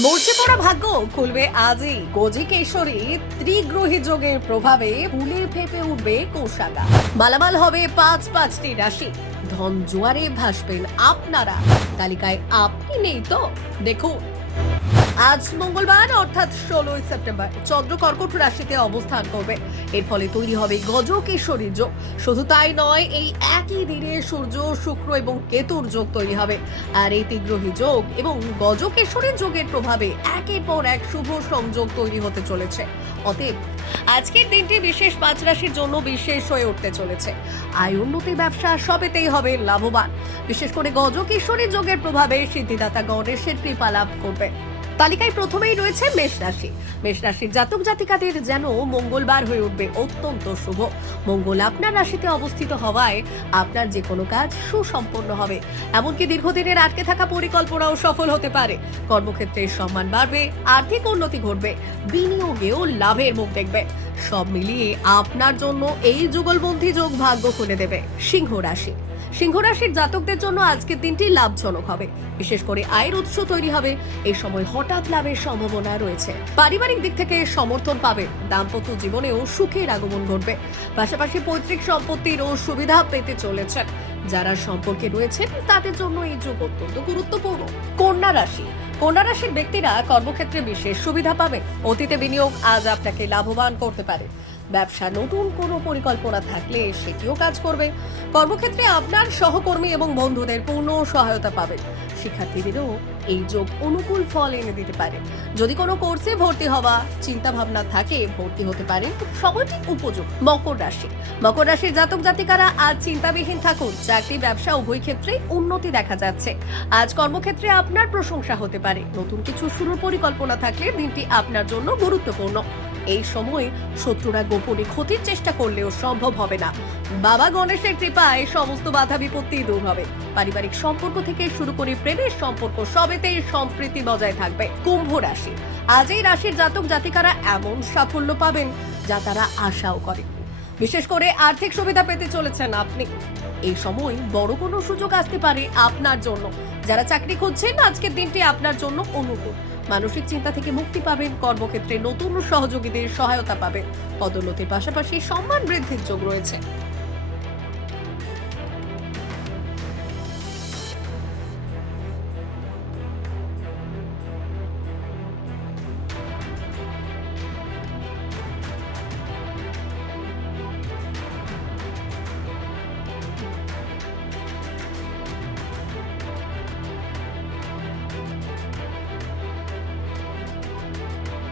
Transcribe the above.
মরচে পড়া ভাগ্য, খুলবে আজই। গজি কেশরী, ত্রিগ্রহী যোগের প্রভাবে ফুলে ফেপে উঠবে কোষাগা মালামাল হবে পাঁচ পাঁচটি রাশি। ধন জোয়ারে ভাসবেন আপনারা। তালিকায় আপনি নেই তো? দেখুন। আজ মঙ্গলবার, অর্থাৎ ষোলোই সেপ্টেম্বর। চন্দ্র কর্কট রাশিতে অবস্থান করবে। এর ফলে তৈরি হবে গজ কেশরী যোগ। শুধু তাই নয়, এই একই দিনে সূর্য, শুক্র এবং কেতুর যোগ তৈরি হবে। আর এই তীগ্রহী যোগ এবং গজ কেশরী যোগের প্রভাবে একের পর এক শুভ সংযোগ তৈরি হতে চলেছে। অতএব, আজকের দিনটি বিশেষ পাঁচ রাশির জন্য বিশেষ হয়ে উঠতে চলেছে। আয়, উন্নতি, ব্যবসা সবেতেই হবে লাভবান। বিশেষ করে গজ কিশোরী যোগের প্রভাবে সিদ্ধিদাতা গণেশের কৃপা লাভ করবে। তালিকায় প্রথমেই রয়েছে মেষ রাশি। মেষ রাশির জাতক জাতিকাদের যেন মঙ্গলবার হয়ে উঠবে অত্যন্ত শুভ। মঙ্গল আপনার রাশিতে অবস্থিত হওয়ায় আপনার যে কোনো কাজ সুসম্পন্ন হবে। এমনকি দীর্ঘদিনের আটকে থাকা পরিকল্পনাও সফল হতে পারে। কর্মক্ষেত্রে সম্মান বাড়বে, আর্থিক উন্নতি ঘটবে, বিনিয়োগেও লাভের মুখ দেখবে। সব মিলিয়ে আপনার জন্য এই যুগলবন্ধী যোগ ভাগ্য খুলে দেবে সিংহ রাশি। সিংহ রাশির জাতকদের জন্য আজকের দিনটি লাভজনক হবে। বিশেষ করে আয়ের উৎস তৈরি হবে। এই সময় হঠাৎ লাভের সম্ভাবনা রয়েছে। পারিবারিক দিক থেকে সমর্থন পাবে। দাম্পত্য জীবনেও সুখের আগমন ঘটবে। পাশাপাশি পৈতৃক সম্পত্তিরও সুবিধা পেতে চলেছেন। যারা সম্পর্কে রয়েছেন, তাদের জন্য এই যুগ অত্যন্ত গুরুত্বপূর্ণ। কন্যা রাশি কন্যা রাশির ব্যক্তিরা কর্মক্ষেত্রে বিশেষ সুবিধা পাবে অতীতে বিনিয়োগ আজ আপনাকে লাভবান করতে পারে। ব্যবসা নতুন কোনো পরিকল্পনা থাকলে সেটিও কাজ করবে। কর্মক্ষেত্রে আপনার সহকর্মী এবং বন্ধুদের পূর্ণ সহায়তা পাবেন। শিক্ষার্থীদেরও এই যোগ অনুকূল ফল এনে দিতে পারে। যদি কোনো কোর্সে ভর্তি হওয়া চিন্তা ভাবনা থাকে, ভর্তি হতে পারেন সময়টি উপযোগ মকর রাশি। মকর রাশির জাতক জাতিকারা আজ চিন্তাবিহীন থাকুন। চাকরি, ব্যবসা উভয় ক্ষেত্রে উন্নতি দেখা যাচ্ছে। আজ কর্মক্ষেত্রে আপনার প্রশংসা হতে পারে। নতুন কিছু শুরুর পরিকল্পনা থাকলে দিনটি আপনার জন্য গুরুত্বপূর্ণ। এই সময়ে শত্রুরা গোপনে ক্ষতির চেষ্টা করলেও সম্ভব হবে না। বাবা গণেশের কৃপায় সমস্ত বাধা বিপত্তি দূর হবে। পারিবারিক সম্পর্ক থেকে শুরু করে প্রেমের সম্পর্ক সবেতেই সম্প্রীতি বজায় থাকবে। কুম্ভ রাশি। আজ এই রাশির জাতক জাতিকারা এমন সাফল্য পাবেন যা তারা আশাও করে। বিশেষ করে আর্থিক সুবিধা পেতে চলেছেন আপনি। এই সময় বড় কোনো সুযোগ আসতে পারে আপনার জন্য। যারা চাকরি খুঁজছেন, আজকের দিনটি আপনার জন্য অনুকূল। মানসিক চিন্তা থেকে মুক্তি পাবেন, কর্মক্ষেত্রে নতুন সহযোগীদের সহায়তা পাবেন। পদোন্নতির পাশাপাশি সম্মান বৃদ্ধির যোগ রয়েছে।